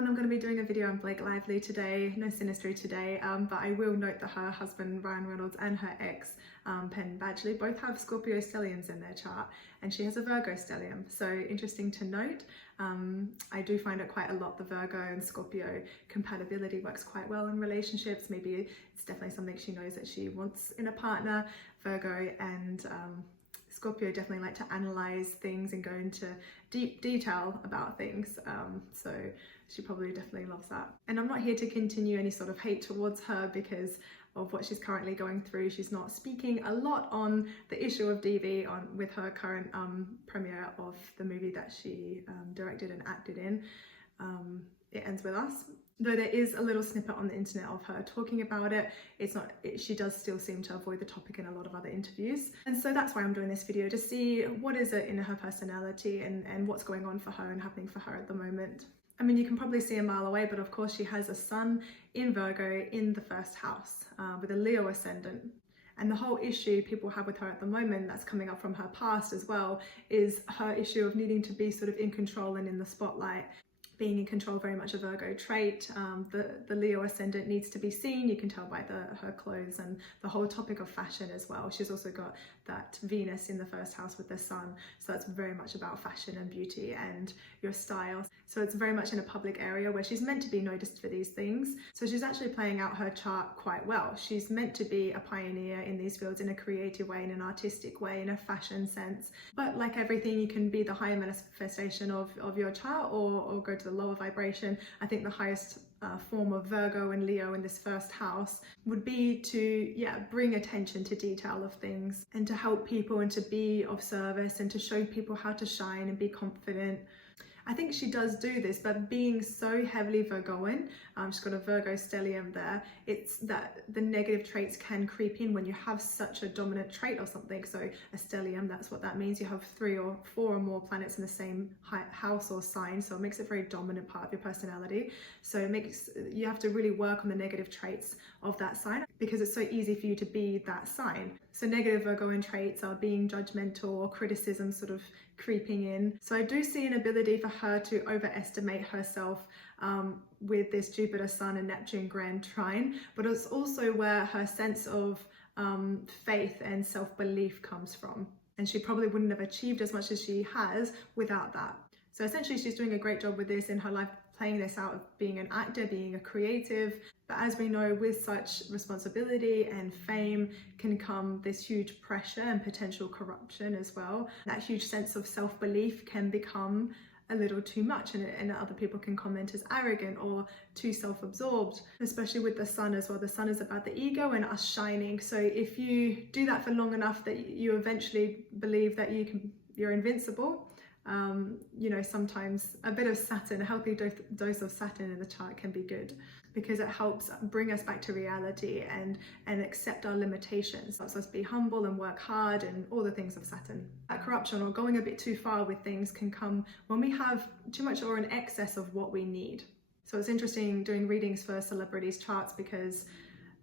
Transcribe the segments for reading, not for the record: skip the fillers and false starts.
everyone, I'm going to be doing a video on Blake Lively today, no Sinistry today, but I will note that her husband Ryan Reynolds and her ex Penn Badgley both have Scorpio stelliums in their chart, and she has a Virgo stellium, so interesting to note. I do find it quite a lot, the Virgo and Scorpio compatibility works quite well in relationships. Maybe it's definitely something she knows that she wants in a partner. Virgo and Scorpio definitely like to analyze things and go into deep detail about things, so she probably definitely loves that. And I'm not here to continue any sort of hate towards her because of what she's currently going through. She's not speaking a lot on the issue of DV with her current premiere of the movie that she directed and acted in. It Ends With Us. Though there is a little snippet on the internet of her talking about it, she does still seem to avoid the topic in a lot of other interviews. And so that's why I'm doing this video, to see what is it in her personality and what's going on for her and happening for her at the moment. I mean, you can probably see a mile away, but of course she has a sun in Virgo in the first house with a Leo ascendant. And the whole issue people have with her at the moment, that's coming up from her past as well, is her issue of needing to be sort of in control and in the spotlight. Being in control, very much a Virgo trait. The Leo ascendant needs to be seen. You can tell by her clothes and the whole topic of fashion as well. She's also got that Venus in the first house with the sun. So that's very much about fashion and beauty and your style. So it's very much in a public area where she's meant to be noticed for these things. So she's actually playing out her chart quite well. She's meant to be a pioneer in these fields in a creative way, in an artistic way, in a fashion sense. But like everything, you can be the higher manifestation of your chart or go to the lower vibration. I think the highest form of Virgo and Leo in this first house would be to bring attention to detail of things and to help people and to be of service and to show people how to shine and be confident. I think she does do this, but being so heavily Virgoan, she's got a Virgo stellium there, it's that the negative traits can creep in when you have such a dominant trait or something. So a stellium, that's what that means. You have 3 or 4 or more planets in the same house or sign, so it makes it a very dominant part of your personality. So you have to really work on the negative traits of that sign because it's so easy for you to be that sign. So negative Virgoan traits are being judgmental or criticism sort of creeping in. So I do see an ability for her to overestimate herself with this Jupiter, Sun and Neptune grand trine, but it's also where her sense of faith and self-belief comes from. And she probably wouldn't have achieved as much as she has without that. So essentially she's doing a great job with this in her life, playing this out of being an actor, being a creative. But as we know, with such responsibility and fame can come this huge pressure and potential corruption as well. That huge sense of self-belief can become a little too much, and other people can comment as arrogant or too self-absorbed, especially with the sun as well. The sun is about the ego and us shining. So if you do that for long enough that you eventually believe that you're invincible, sometimes a bit of Saturn, a healthy dose of Saturn in the chart can be good because it helps bring us back to reality and accept our limitations. It helps us be humble and work hard and all the things of Saturn. That corruption or going a bit too far with things can come when we have too much or an excess of what we need. So it's interesting doing readings for celebrities' charts because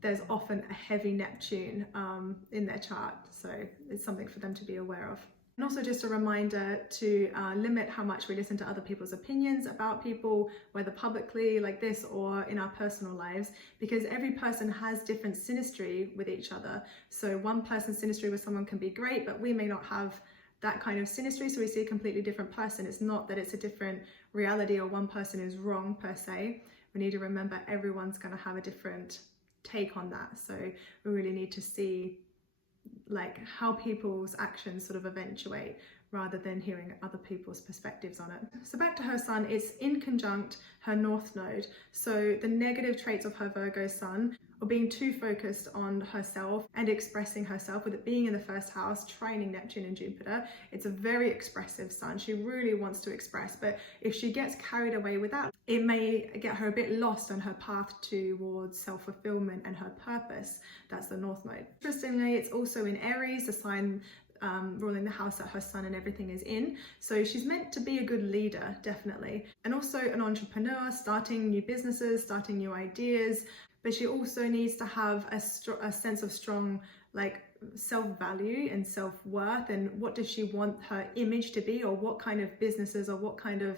there's often a heavy Neptune in their chart. So it's something for them to be aware of. And also just a reminder to limit how much we listen to other people's opinions about people, whether publicly like this or in our personal lives, because every person has different synastry with each other. So one person's synastry with someone can be great, but we may not have that kind of synastry, so we see a completely different person. It's not that it's a different reality or one person is wrong per se. We need to remember everyone's going to have a different take on that. So we really need to see like how people's actions sort of eventuate rather than hearing other people's perspectives on it. So back to her sun, it's in conjunct her north node. So the negative traits of her Virgo sun or being too focused on herself and expressing herself, with it being in the first house, trining Neptune and Jupiter. It's a very expressive sun. She really wants to express, but if she gets carried away with that, it may get her a bit lost on her path towards self-fulfillment and her purpose. That's the north node. Interestingly, it's also in Aries, a sign ruling the house that her sun and everything is in. So she's meant to be a good leader, definitely. And also an entrepreneur, starting new businesses, starting new ideas. But she also needs to have a sense of strong self-value and self-worth, and what does she want her image to be, or what kind of businesses or what kind of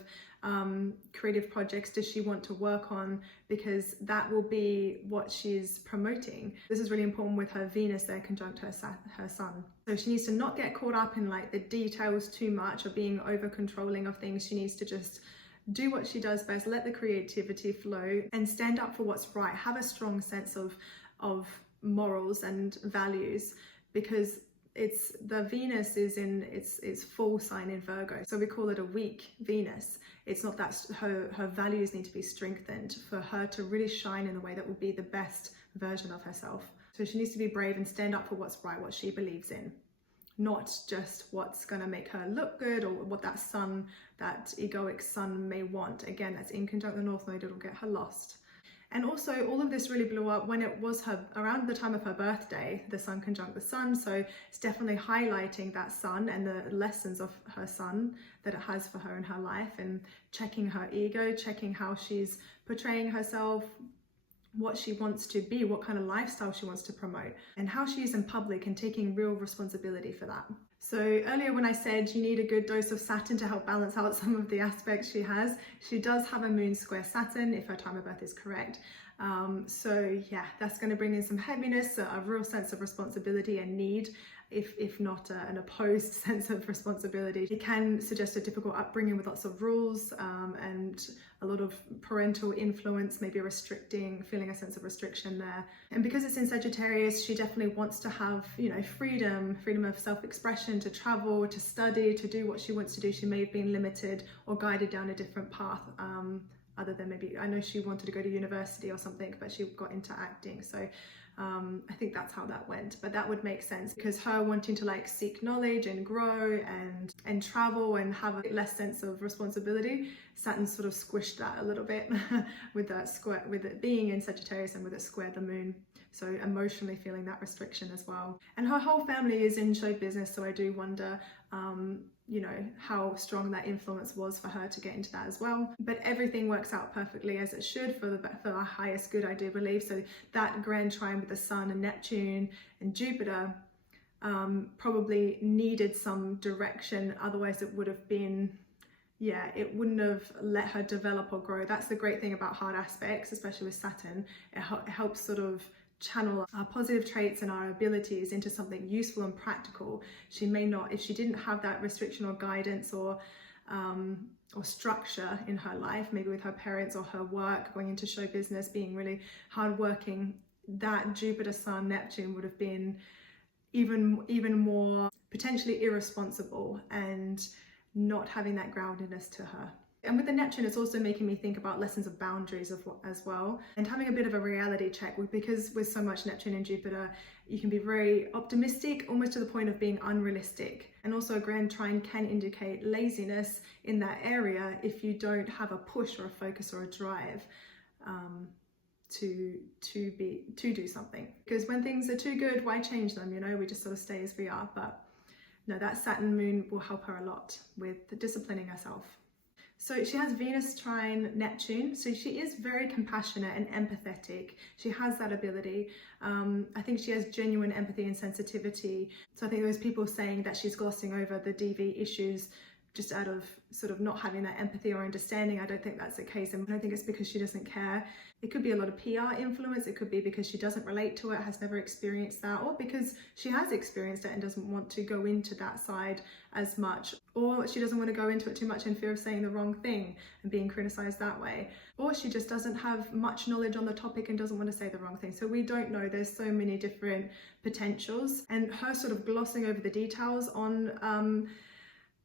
creative projects does she want to work on, because that will be what she's promoting. This is really important with her Venus there conjunct her Sun. So she needs to not get caught up in like the details too much, or being over controlling of things. She needs to just do what she does best, let the creativity flow, and stand up for what's right. Have a strong sense of morals and values, because the Venus is in its full sign in Virgo, so we call it a weak Venus. It's not that her values need to be strengthened for her to really shine in the way that will be the best version of herself. So she needs to be brave and stand up for what's right, what she believes in, not just what's going to make her look good, or what that sun, that egoic sun may want. Again, that's in conjunct the North Node, it'll get her lost. And also, all of this really blew up when it was around the time of her birthday, the Sun conjunct the Sun. So it's definitely highlighting that Sun and the lessons of her Sun that it has for her in her life, and checking her ego, checking how she's portraying herself, what she wants to be, what kind of lifestyle she wants to promote, and how she is in public, and taking real responsibility for that. So earlier when I said you need a good dose of Saturn to help balance out some of the aspects she has, she does have a moon square Saturn if her time of birth is correct. So yeah, that's going to bring in some heaviness, a real sense of responsibility and need, if not an opposed sense of responsibility. It can suggest a difficult upbringing with lots of rules and a lot of parental influence, maybe feeling a sense of restriction there. And because it's in Sagittarius, she definitely wants to have, freedom of self-expression, to travel, to study, to do what she wants to do. She may have been limited or guided down a different path, other than maybe, I know she wanted to go to university or something, but she got into acting. So I think that's how that went, but that would make sense, because her wanting to like seek knowledge and grow and travel and have a less sense of responsibility, Saturn sort of squished that a little bit with it being in Sagittarius and with it squared the moon. So emotionally feeling that restriction as well. And her whole family is in show business, so I do wonder how strong that influence was for her to get into that as well. But everything works out perfectly as it should for the highest good, I do believe. So that grand trine with the Sun and Neptune and Jupiter probably needed some direction, otherwise it would have been, it wouldn't have let her develop or grow. That's the great thing about hard aspects, especially with Saturn. It helps sort of channel our positive traits and our abilities into something useful and practical. She may not, if she didn't have that restriction or guidance or structure in her life, maybe with her parents or her work, going into show business, being really hardworking, that Jupiter, Sun, Neptune would have been even more potentially irresponsible and not having that groundedness to her. And with the Neptune, it's also making me think about lessons of boundaries as well, and having a bit of a reality check, because with so much Neptune and Jupiter, you can be very optimistic, almost to the point of being unrealistic. And also a grand trine can indicate laziness in that area if you don't have a push or a focus or a drive to do something. Because when things are too good, why change them? We just sort of stay as we are. But no, that Saturn moon will help her a lot with disciplining herself. So she has Venus trine Neptune, so she is very compassionate and empathetic. She has that ability. I think she has genuine empathy and sensitivity. So I think those people saying that she's glossing over the DV issues just out of sort of not having that empathy or understanding, I don't think that's the case. And I don't think it's because she doesn't care. It could be a lot of PR influence. It could be because she doesn't relate to it, has never experienced that, or because she has experienced it and doesn't want to go into that side as much, or she doesn't want to go into it too much in fear of saying the wrong thing and being criticized that way, or she just doesn't have much knowledge on the topic and doesn't want to say the wrong thing. So we don't know. There's so many different potentials, and her sort of glossing over the details on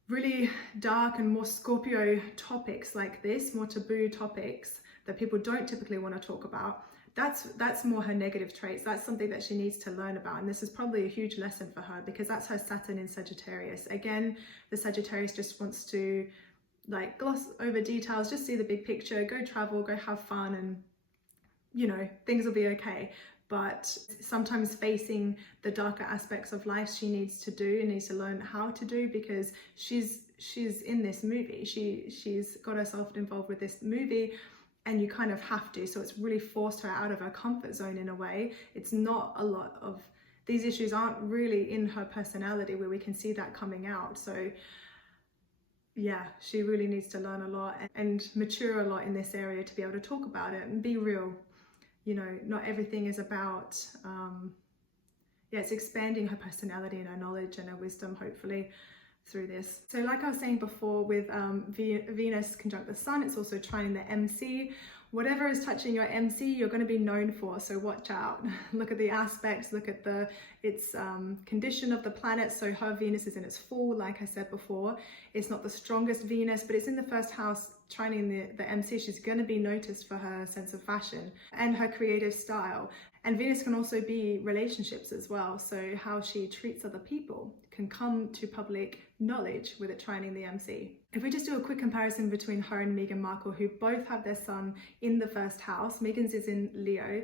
really dark and more Scorpio topics like this, more taboo topics that people don't typically want to talk about, that's more her negative traits. That's something that she needs to learn about, and this is probably a huge lesson for her, because that's her Saturn in Sagittarius. Again, the Sagittarius just wants to like gloss over details, just see the big picture, go travel, go have fun, and things will be okay. But sometimes facing the darker aspects of life she needs to do and needs to learn how to do, because she's in this movie. She's got herself involved with this movie, and you kind of have to. So it's really forced her out of her comfort zone in a way. It's not a lot of these issues aren't really in her personality where we can see that coming out. So yeah, she really needs to learn a lot and mature a lot in this area to be able to talk about it and be real. You know, not everything is about, yeah, it's expanding her personality and her knowledge and her wisdom, hopefully, through this. So like I was saying before, with Venus conjunct the Sun, it's also trining the MC. Whatever is touching your MC, you're going to be known for, so watch out. Look at the aspects, look at its condition of the planet. So her Venus is in its full, like I said before. It's not the strongest Venus, but it's in the first house, trining the MC. She's going to be noticed for her sense of fashion and her creative style. And Venus can also be relationships as well. So how she treats other people can come to public knowledge with it trining the MC. If we just do a quick comparison between her and Meghan Markle, who both have their sun in the first house. Meghan's is in Leo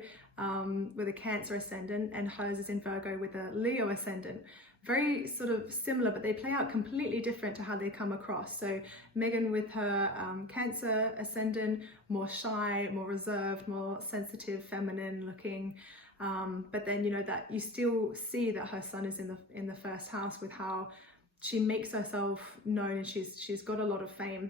with a Cancer ascendant, and hers is in Virgo with a Leo ascendant. Very sort of similar, but they play out completely different to how they come across. So Meghan with her Cancer ascendant, more shy, more reserved, more sensitive, feminine looking. But then, you know, that you still see that her sun is in the first house with how she makes herself known, and she's got a lot of fame.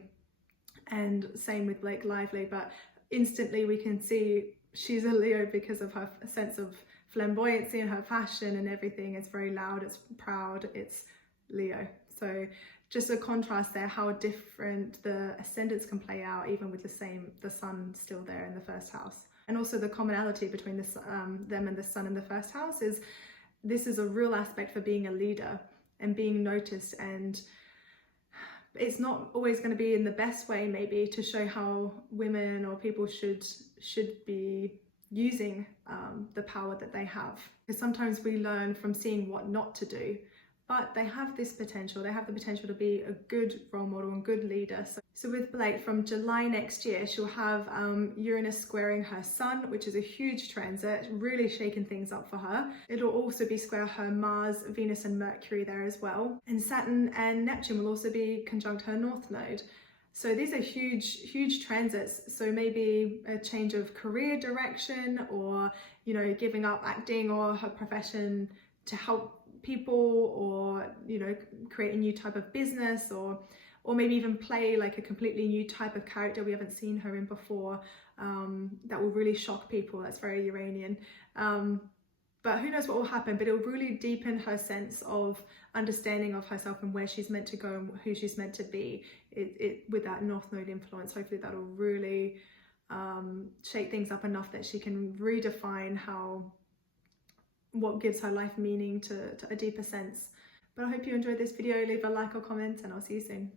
And same with Blake Lively, but instantly we can see she's a Leo because of her sense of flamboyancy and her fashion and everything. It's very loud, it's proud, it's Leo. So just a contrast there, how different the ascendants can play out even with the sun still there in the first house. And also the commonality between them and the sun in the first house is this is a real aspect for being a leader and being noticed, and it's not always going to be in the best way maybe to show how women or people should be using the power that they have, because sometimes we learn from seeing what not to do, but they have this potential. They have the potential to be a good role model and good leader. So with Blake, from July next year, she'll have Uranus squaring her sun, which is a huge transit, really shaking things up for her. It'll also be square her Mars, Venus and Mercury there as well. And Saturn and Neptune will also be conjunct her North Node. So these are huge transits. So maybe a change of career direction, or, you know, giving up acting or her profession to help people, or, you know, create a new type of business, or maybe even play like a completely new type of character we haven't seen her in before, that will really shock people. That's very Uranian. But who knows what will happen, but it will really deepen her sense of understanding of herself and where she's meant to go and who she's meant to be. With that North Node influence, hopefully that'll really shake things up enough that she can redefine what gives her life meaning to a deeper sense. But I hope you enjoyed this video. Leave a like or comment, and I'll see you soon.